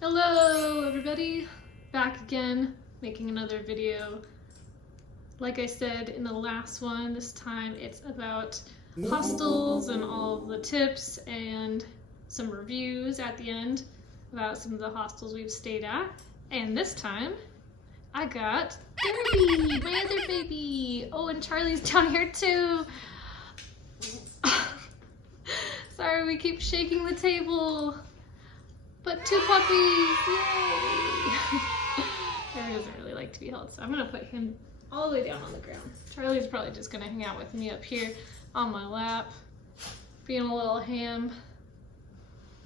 Hello everybody, back again making another video. Like I said in the last one, this time it's about hostels and all of the tips and some reviews at the end about some of the hostels we've stayed at. And this time I got Derby, my other baby. Oh, and Charlie's down here too. Sorry, we keep shaking the table. But two puppies, yay! Harry doesn't really like to be held, so I'm gonna put him all the way down on the ground. Charlie's probably just gonna hang out with me up here on my lap, being a little ham.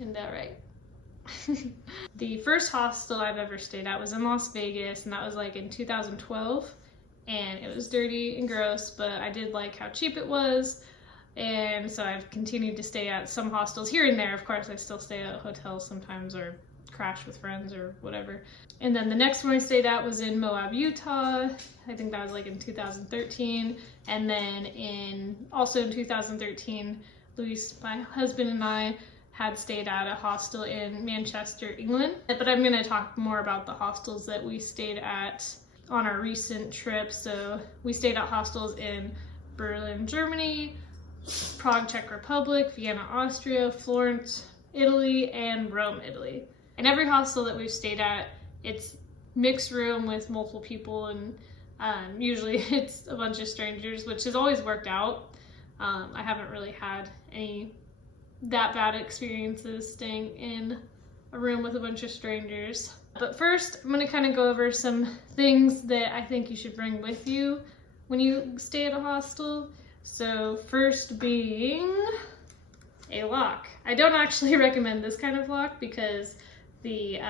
Isn't that right? The first hostel I've ever stayed at was in Las Vegas, and that was like in 2012. And it was dirty and gross, but I did like how cheap it was. And so I've continued to stay at some hostels here and there. Of course, I still stay at hotels sometimes or crash with friends or whatever. And then the next one I stayed at was in Moab, Utah. I think that was like in 2013. And then also in 2013, Luis, my husband, and I had stayed at a hostel in Manchester, England. But I'm going to talk more about the hostels that we stayed at on our recent trip. So we stayed at hostels in Berlin, Germany, Prague, Czech Republic, Vienna, Austria, Florence, Italy, and Rome, Italy. And every hostel that we've stayed at, it's mixed room with multiple people, and usually it's a bunch of strangers, which has always worked out. I haven't really had any that bad experiences staying in a room with a bunch of strangers. But first, I'm going to kind of go over some things that I think you should bring with you when you stay at a hostel. So first being a lock. I don't actually recommend this kind of lock because the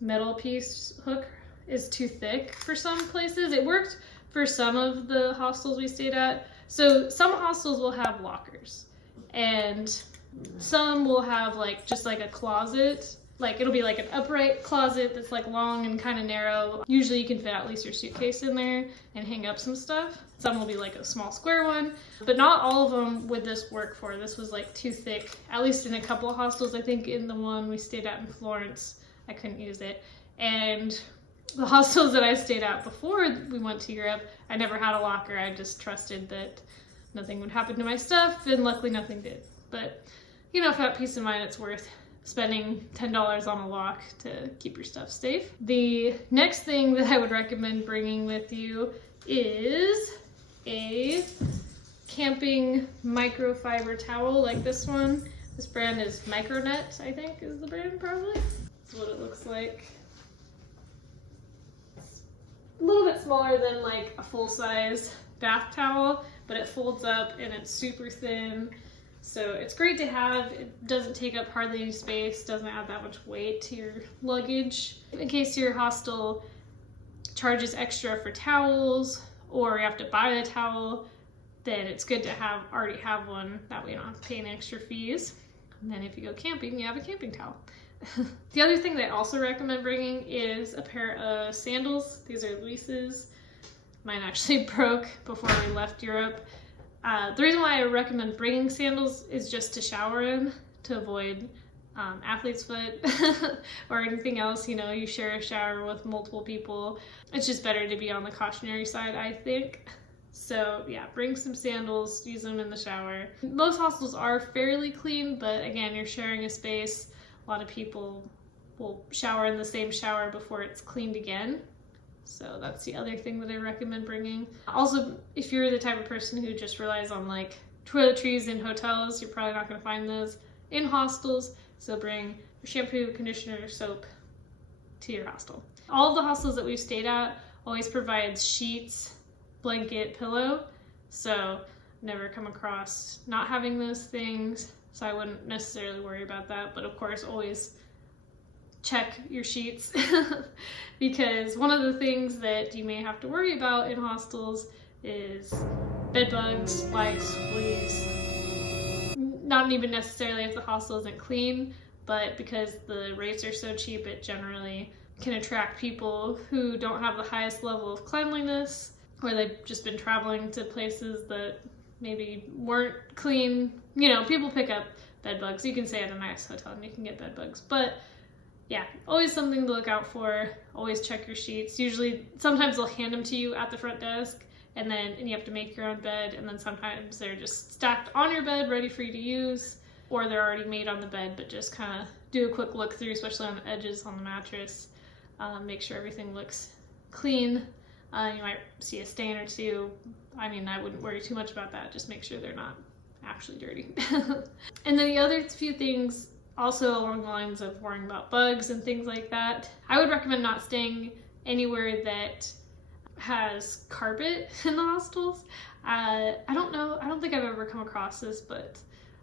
metal piece hook is too thick for some places. It worked for some of the hostels we stayed at. So some hostels will have lockers, and some will have like just like a closet. Like it'll be like an upright closet that's like long and kind of narrow. Usually you can fit at least your suitcase in there and hang up some stuff. Some will be like a small square one, but not all of them would this work for. This was like too thick, at least in a couple of hostels. I think in the one we stayed at in Florence, I couldn't use it. And the hostels that I stayed at before we went to Europe, I never had a locker. I just trusted that nothing would happen to my stuff, and luckily nothing did. But you know, for that peace of mind, it's worth spending $10 on a lock to keep your stuff safe. The next thing that I would recommend bringing with you is a camping microfiber towel like this one. This brand is Micronet, I think is the brand probably. This is what it looks like. It's a little bit smaller than like a full-size bath towel, but it folds up and it's super thin. So it's great to have. It doesn't take up hardly any space, doesn't add that much weight to your luggage. In case your hostel charges extra for towels or you have to buy the towel, then it's good to already have one. That way you don't have to pay any extra fees. And then if you go camping, you have a camping towel. The other thing that I also recommend bringing is a pair of sandals. These are Luis's. Mine actually broke before we left Europe. The reason why I recommend bringing sandals is just to shower in, to avoid athlete's foot or anything else. You know, you share a shower with multiple people. It's just better to be on the cautionary side, I think. So yeah, bring some sandals, use them in the shower. Most hostels are fairly clean, but again, you're sharing a space. A lot of people will shower in the same shower before it's cleaned again. So that's the other thing that I recommend bringing. Also, if you're the type of person who just relies on like toiletries in hotels, you're probably not going to find those in hostels. So bring your shampoo, conditioner, soap to your hostel. All of the hostels that we've stayed at always provides sheets, blanket, pillow. So never come across not having those things. So I wouldn't necessarily worry about that. But of course, always check your sheets because one of the things that you may have to worry about in hostels is bed bugs, lice, fleas. Not even necessarily if the hostel isn't clean, but because the rates are so cheap, it generally can attract people who don't have the highest level of cleanliness, or they've just been traveling to places that maybe weren't clean. You know, people pick up bed bugs. You can stay at a nice hotel and you can get bed bugs, but yeah, always something to look out for. Always check your sheets. Usually, sometimes they'll hand them to you at the front desk, and you have to make your own bed, and then sometimes they're just stacked on your bed ready for you to use, or they're already made on the bed, but just kind of do a quick look through, especially on the edges on the mattress. Make sure everything looks clean. You might see a stain or two. I mean, I wouldn't worry too much about that. Just make sure they're not actually dirty. And then the other few things, also along the lines of worrying about bugs and things like that, I would recommend not staying anywhere that has carpet in the hostels. I don't think I've ever come across this, but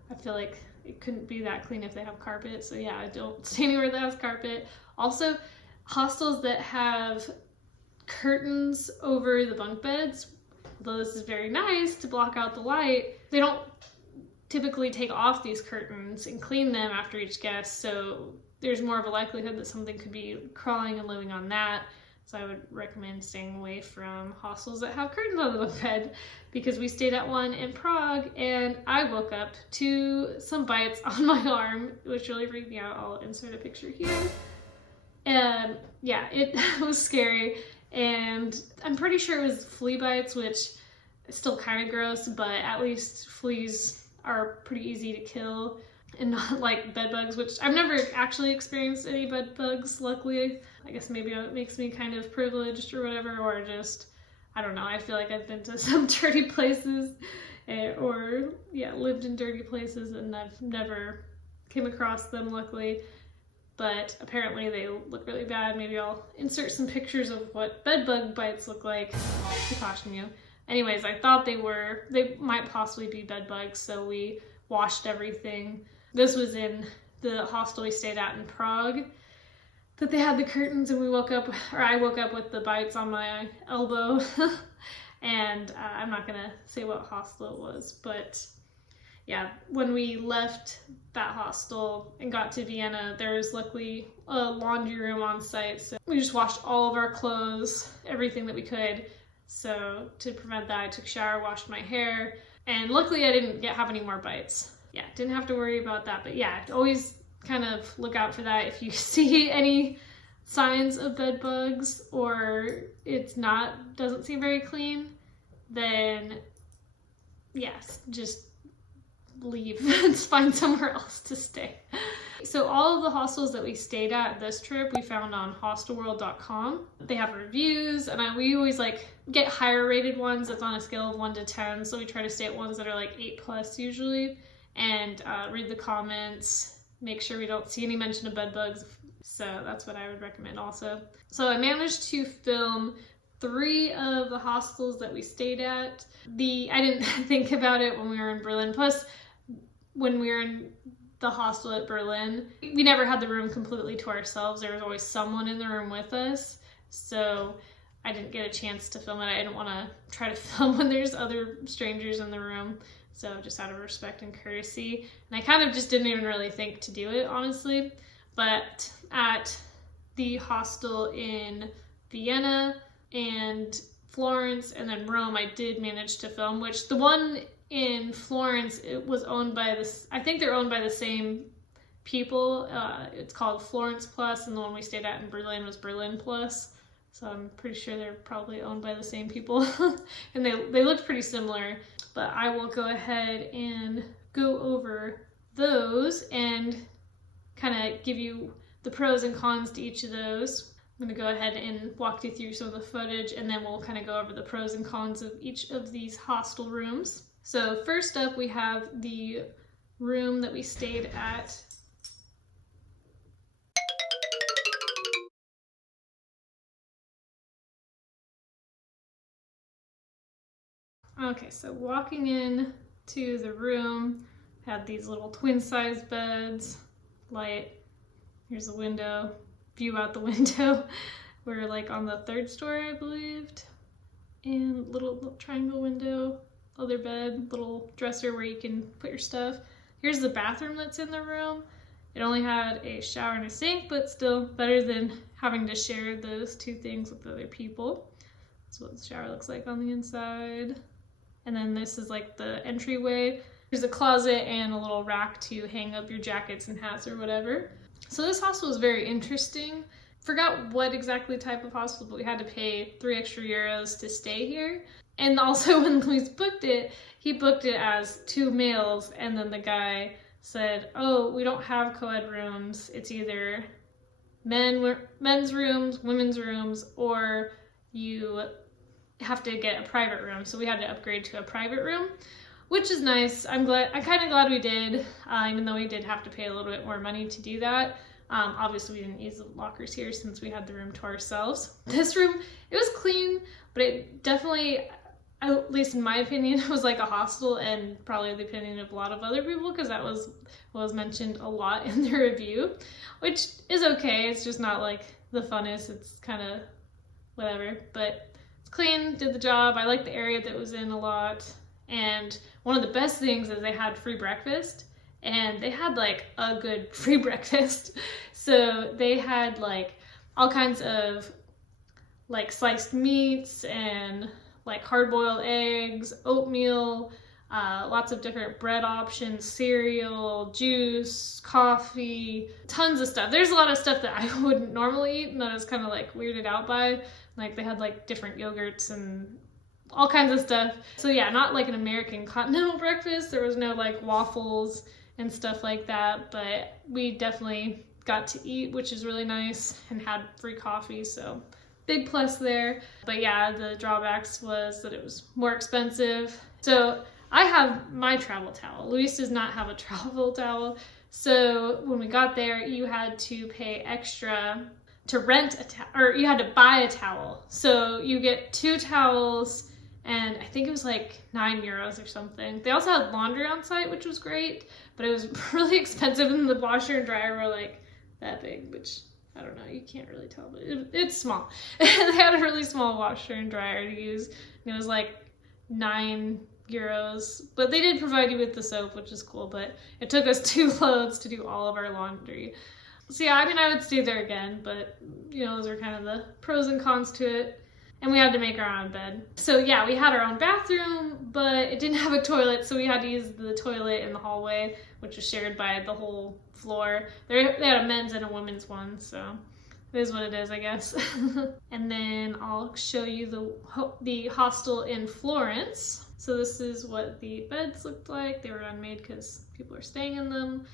I feel like it couldn't be that clean if they have carpet. So yeah, I don't stay anywhere that has carpet. Also, hostels that have curtains over the bunk beds, although this is very nice to block out the light, they don't typically take off these curtains and clean them after each guest, so there's more of a likelihood that something could be crawling and living on that. So I would recommend staying away from hostels that have curtains on the bunk bed, because we stayed at one in Prague and I woke up to some bites on my arm, which really freaked me out. I'll insert a picture here. And yeah, it was scary, and I'm pretty sure it was flea bites, which is still kind of gross, but at least fleas are pretty easy to kill and not like bed bugs, which I've never actually experienced any bed bugs, luckily. I guess maybe it makes me kind of privileged or whatever, or just, I don't know, I feel like I've been to some dirty places or yeah, lived in dirty places, and I've never came across them, luckily. But apparently they look really bad. Maybe I'll insert some pictures of what bed bug bites look like to caution you. Anyways, I thought they might possibly be bed bugs, so we washed everything. This was in the hostel we stayed at in Prague, that they had the curtains, and I woke up with the bites on my elbow. And I'm not gonna say what hostel it was, but yeah, when we left that hostel and got to Vienna, there was luckily a laundry room on site, so we just washed all of our clothes, everything that we could. So to prevent that, I took a shower, washed my hair, and luckily I didn't have any more bites. Yeah, didn't have to worry about that. But yeah, always kind of look out for that. If you see any signs of bed bugs, or doesn't seem very clean, then yes, just leave and find somewhere else to stay. So all of the hostels that we stayed at this trip, we found on hostelworld.com. They have reviews, and we always get higher rated ones that's on a scale of 1 to 10. So we try to stay at ones that are 8+ usually, and read the comments, make sure we don't see any mention of bed bugs. So that's what I would recommend also. So I managed to film 3 of the hostels that we stayed at. I didn't think about it when we were in Berlin. Plus, when we were in the hostel at Berlin, we never had the room completely to ourselves. There was always someone in the room with us, so I didn't get a chance to film it. I didn't want to try to film when there's other strangers in the room, so just out of respect and courtesy. And I kind of just didn't even really think to do it, honestly. But at the hostel in Vienna and Florence and then Rome, I did manage to film, which the one in Florence, it was owned by I think they're owned by the same people. It's called Florence Plus, and the one we stayed at in Berlin was Berlin Plus. So I'm pretty sure they're probably owned by the same people. And they looked pretty similar, but I will go ahead and go over those and kind of give you the pros and cons to each of those. I'm going to go ahead and walk you through some of the footage, and then we'll kind of go over the pros and cons of each of these hostel rooms. So first up, we have the room that we stayed at. Okay, so walking in to the room, had these little twin-size beds, light, here's a window, view out the window. We're on the 3rd story, I believed, and little triangle window, other bed, little dresser where you can put your stuff. Here's the bathroom that's in the room. It only had a shower and a sink, but still better than having to share those 2 things with other people. That's what the shower looks like on the inside. And then this is the entryway. There's a closet and a little rack to hang up your jackets and hats or whatever. So this hostel was very interesting. Forgot what exactly type of hostel, but we had to pay 3 extra euros to stay here. And also when Luis booked it, he booked it as 2 males, and then the guy said, oh, we don't have co-ed rooms. It's either men's rooms, women's rooms, or you have to get a private room. So we had to upgrade to a private room, which is nice. I'm kind of glad we did, even though we did have to pay a little bit more money to do that. Obviously we didn't use the lockers here since we had the room to ourselves. This room, it was clean, but it definitely, at least in my opinion, it was like a hostel, and probably the opinion of a lot of other people, because that was what was mentioned a lot in the review, which is okay. It's just not like the funnest. It's kind of whatever, but it's clean, did the job. I like the area that it was in a lot. And one of the best things is they had free breakfast, and they had like a good free breakfast. So they had like all kinds of like sliced meats and like hard-boiled eggs, oatmeal, lots of different bread options, cereal, juice, coffee, tons of stuff. There's a lot of stuff that I wouldn't normally eat and that I was kind of like weirded out by. Like they had like different yogurts and all kinds of stuff. So yeah, not like an American continental breakfast. There was no like waffles and stuff like that, but we definitely got to eat, which is really nice, and had free coffee, so big plus there. But yeah, the drawbacks was that it was more expensive. So I have my travel towel. Luis does not have a travel towel. So when we got there, you had to pay extra to rent a towel, or you had to buy a towel. So you get 2 towels, and I think it was like 9 euros or something. They also had laundry on site, which was great, but it was really expensive, and the washer and dryer were like that big, which I don't know, you can't really tell, but it's small. They had a really small washer and dryer to use, and it was like 9 euros, but they did provide you with the soap, which is cool, but it took us 2 loads to do all of our laundry. So yeah, I mean, I would stay there again, but you know, those are kind of the pros and cons to it. And we had to make our own bed. So yeah, we had our own bathroom, but it didn't have a toilet, so we had to use the toilet in the hallway, which was shared by the whole floor. They had a men's and a women's one, so it is what it is, I guess. And then I'll show you the hostel in Florence. So this is what the beds looked like. They were unmade because people are staying in them.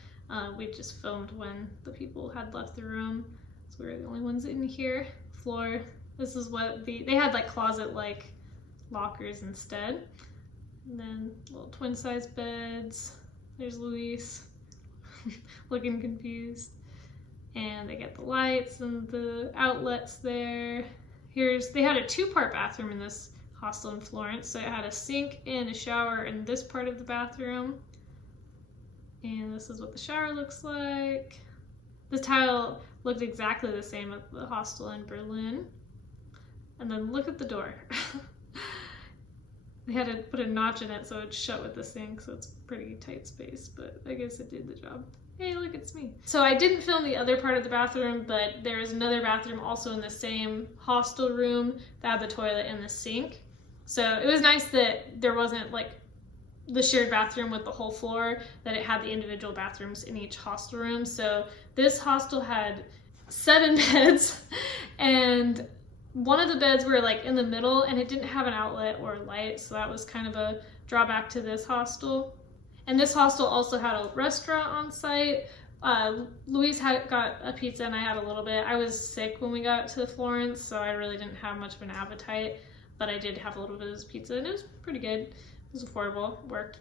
We just filmed when the people had left the room, so we were the only ones in here. Floor. This is what they had, like closet-like lockers instead. And then little twin-size beds. There's Luis looking confused. And they get the lights and the outlets there. They had a 2-part bathroom in this hostel in Florence. So it had a sink and a shower in this part of the bathroom. And this is what the shower looks like. This tile looked exactly the same at the hostel in Berlin. And then look at the door. They had to put a notch in it so it's shut with the sink, so it's pretty tight space, but I guess it did the job. Hey, look, it's me. So I didn't film the other part of the bathroom, but there is another bathroom also in the same hostel room that had the toilet and the sink. So it was nice that there wasn't like the shared bathroom with the whole floor, that it had the individual bathrooms in each hostel room. So this hostel had 7 beds, and one of the beds were like in the middle, and it didn't have an outlet or light, so that was kind of a drawback to this hostel. And this hostel also had a restaurant on site. Luis got a pizza and I had a little bit. I was sick when we got to Florence, so I really didn't have much of an appetite, but I did have a little bit of this pizza, and it was pretty good. It was affordable, worked.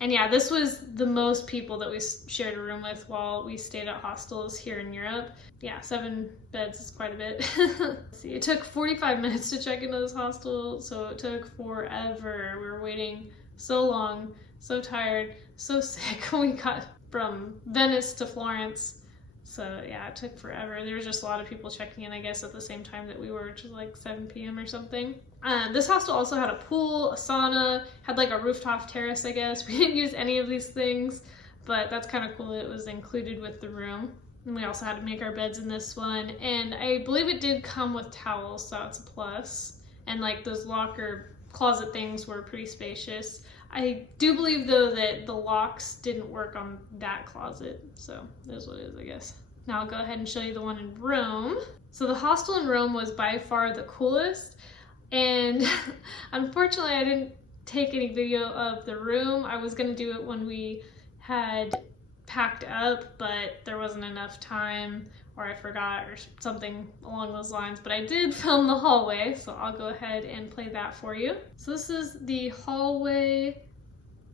And yeah, this was the most people that we shared a room with while we stayed at hostels here in Europe. Yeah, 7 beds is quite a bit. Let's see, it took 45 minutes to check into this hostel, so it took forever. We were waiting so long, so tired, so sick when we got from Venice to Florence. So yeah, it took forever. There was just a lot of people checking in, I guess, at the same time that we were, which was like 7 p.m. or something. This hostel also had a pool, a sauna, had like a rooftop terrace, I guess. We didn't use any of these things, but that's kind of cool that it was included with the room. And we also had to make our beds in this one. And I believe it did come with towels, so that's a plus. And like those locker closet things were pretty spacious. I do believe though that the locks didn't work on that closet, so that's what it is, I guess. Now I'll go ahead and show you the one in Rome. So the hostel in Rome was by far the coolest, and unfortunately I didn't take any video of the room. I was gonna do it when we had packed up, but there wasn't enough time, or I forgot, or something along those lines. But I did film the hallway, so I'll go ahead and play that for you. So this is the hallway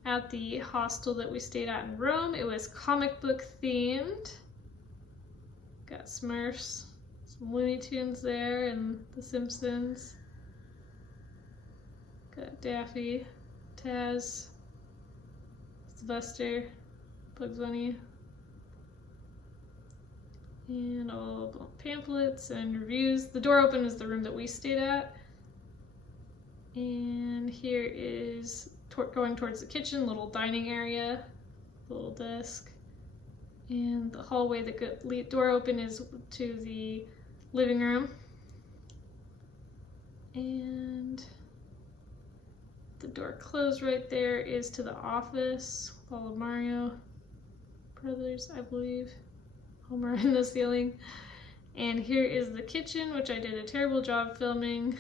at the hostel that we stayed at in Rome. It was comic book themed. Got Smurfs, some Looney Tunes there, and The Simpsons. Got Daffy, Taz, Sylvester, Bugs Bunny, and all the pamphlets and reviews. The door open is the room that we stayed at. And here is going towards the kitchen, little dining area, little desk. And the hallway, the door open is to the living room. And the door closed right there is to the office with all of Mario Brothers, I believe. Homer in the ceiling. And here is the kitchen, which I did a terrible job filming.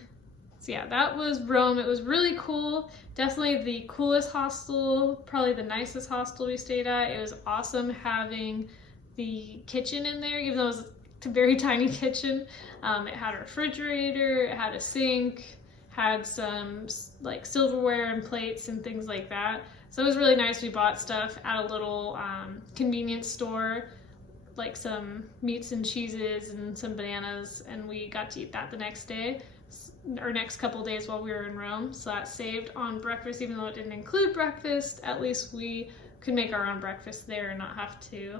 So yeah, that was Rome. It was really cool. Definitely the coolest hostel, probably the nicest hostel we stayed at. It was awesome having the kitchen in there, even though it was a very tiny kitchen. It had a refrigerator, it had a sink, had some like silverware and plates and things like that. So it was really nice. We bought stuff at a little convenience store, like some meats and cheeses and some bananas, and we got to eat that the next day, or next couple days while we were in Rome. So that saved on breakfast. Even though it didn't include breakfast, at least we could make our own breakfast there and not have to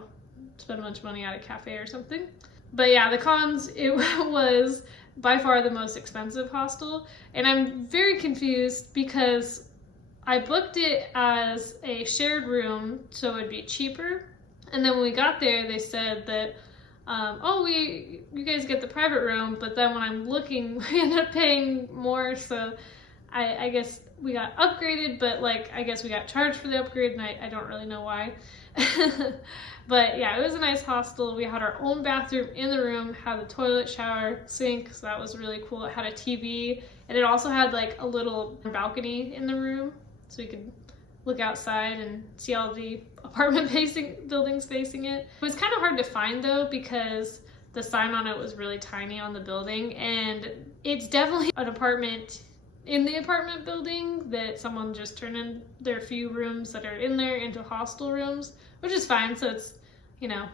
spend a bunch of money at a cafe or something. But yeah, the cons, it was by far the most expensive hostel, and I'm very confused because I booked it as a shared room so it'd be cheaper, and then when we got there they said that you guys get the private room, but then when I'm looking we ended up paying more, so I guess we got upgraded, but like I guess we got charged for the upgrade, and I don't really know why. But yeah, it was a nice hostel. We had our own bathroom in the room, had the toilet, shower, sink, so that was really cool. It had a TV, and it also had like a little balcony in the room, so we could look outside and see all the apartment buildings facing it. It was kind of hard to find though, because the sign on it was really tiny on the building, and it's definitely an apartment in the apartment building that someone just turned in their few rooms that are in there into hostel rooms, which is fine. So it's, you know,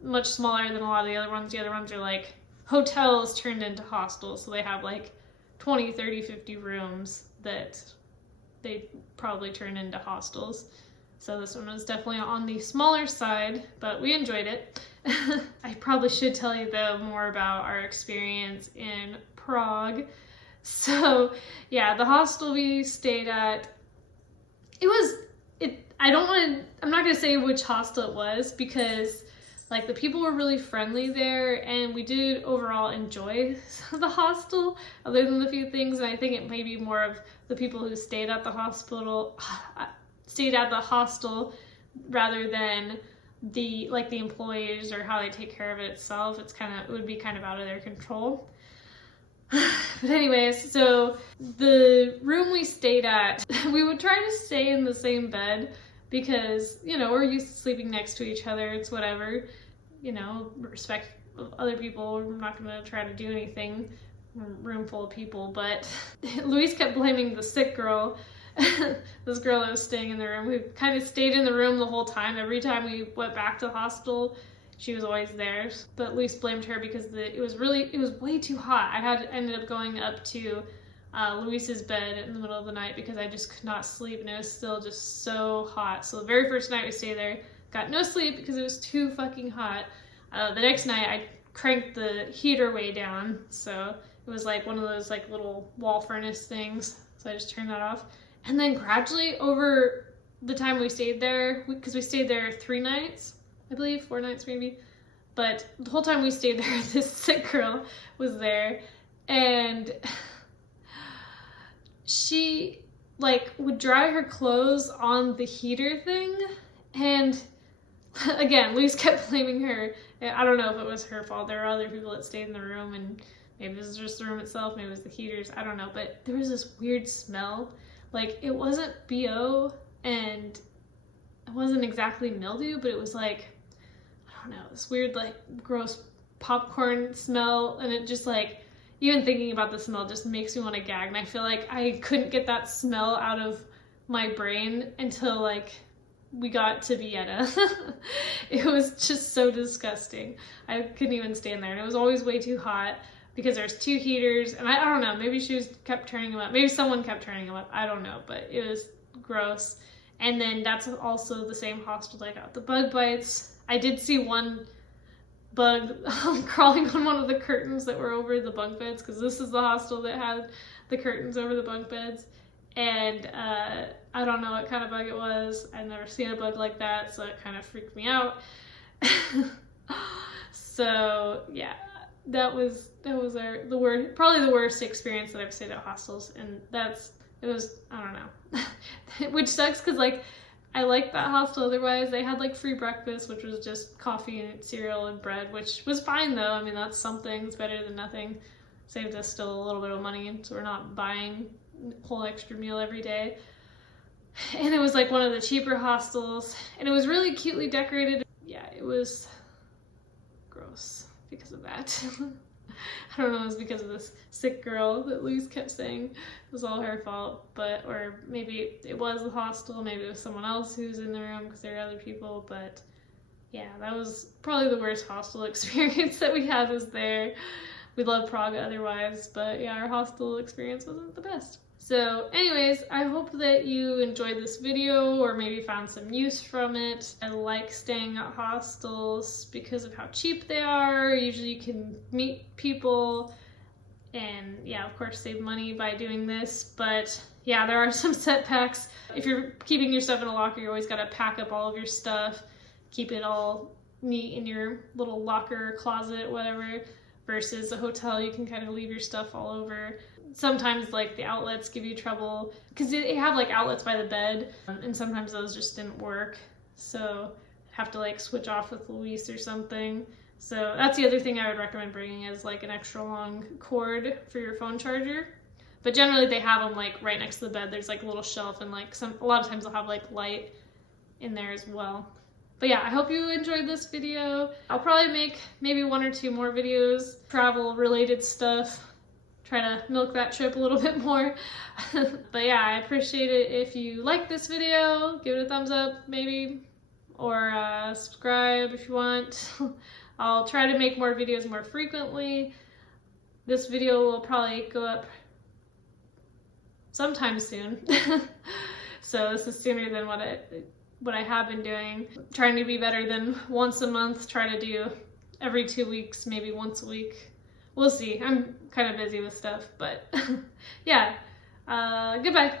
much smaller than a lot of the other ones. The other ones are like hotels turned into hostels, so they have like 20, 30, 50 rooms that they probably turn into hostels. So this one was definitely on the smaller side, but we enjoyed it. I probably should tell you though more about our experience in Prague. So yeah, the hostel we stayed at, I'm not gonna say which hostel it was, because like the people were really friendly there, and we did overall enjoy the hostel other than the few things. And I think it may be more of the people who stayed at the hostel rather than the employees or how they take care of it itself. It would be kind of out of their control. But anyways, so the room we stayed at, we would try to stay in the same bed because, you know, we're used to sleeping next to each other. It's whatever, you know, respect other people. We're not going to try to do anything. Room full of people. But Luis kept blaming the sick girl, this girl that was staying in the room, who kind of stayed in the room the whole time. Every time we went back to the hostel, she was always there. But Luis blamed her because it was way too hot. I ended up going up to Luis's bed in the middle of the night because I just could not sleep, and it was still just so hot. So the very first night we stayed there, got no sleep because it was too fucking hot. The next night I cranked the heater way down, so it was like one of those like little wall furnace things, so I just turned that off. And then gradually over the time we stayed there, because we stayed there 3 nights, I believe, 4 nights maybe, but the whole time we stayed there, this sick girl was there, and she like would dry her clothes on the heater thing, and again, Luis kept blaming her. I don't know if it was her fault. There were other people that stayed in the room, and maybe this was just the room itself, maybe it was the heaters, I don't know, but there was this weird smell. Like, it wasn't BO, and it wasn't exactly mildew, but it was like, I don't know, this weird, like, gross popcorn smell, and it just, like, even thinking about the smell just makes me want to gag, and I feel like I couldn't get that smell out of my brain until, like, we got to Vienna. It was just so disgusting. I couldn't even stand there, and it was always way too hot because there's 2 heaters, and I don't know, maybe kept turning them up. Maybe someone kept turning them up. I don't know, but it was gross. And then that's also the same hostel that I got the bug bites. I did see one bug crawling on one of the curtains that were over the bunk beds, because this is the hostel that had the curtains over the bunk beds. And I don't know what kind of bug it was. I've never seen a bug like that, so it kind of freaked me out. So yeah, that was probably the worst experience that I've stayed at hostels, and I don't know, which sucks because like I liked that hostel otherwise. They had like free breakfast, which was just coffee and cereal and bread, which was fine though. I mean, that's something. It's better than nothing. Saved us still a little bit of money, so we're not buying a whole extra meal every day. And it was like one of the cheaper hostels, and it was really cutely decorated. Yeah, it was gross because of that. I don't know, it was because of this sick girl that Luis kept saying it was all her fault, or maybe it was the hostel, maybe it was someone else who was in the room because there were other people, but yeah, that was probably the worst hostel experience that we had was there. We love Prague otherwise, but yeah, our hostel experience wasn't the best. So anyways, I hope that you enjoyed this video or maybe found some use from it. I like staying at hostels because of how cheap they are. Usually you can meet people and yeah, of course save money by doing this. But yeah, there are some setbacks. If you're keeping your stuff in a locker, you always gotta pack up all of your stuff, keep it all neat in your little locker, closet, whatever. Versus a hotel, you can kind of leave your stuff all over. Sometimes like the outlets give you trouble because they have like outlets by the bed, and sometimes those just didn't work, so have to like switch off with Luis or something. So that's the other thing I would recommend bringing is like an extra long cord for your phone charger. But generally they have them like right next to the bed. There's like a little shelf, and like a lot of times they'll have like light in there as well. But yeah, I hope you enjoyed this video. I'll probably make maybe 1 or 2 more videos, travel related stuff. Try to milk that trip a little bit more. But yeah, I appreciate it if you like this video, give it a thumbs up maybe, or subscribe if you want. I'll try to make more videos more frequently. This video will probably go up sometime soon. So this is sooner than what I have been doing. Trying to be better than once a month, try to do every 2 weeks, maybe once a week. We'll see. I'm kind of busy with stuff, but yeah. Goodbye.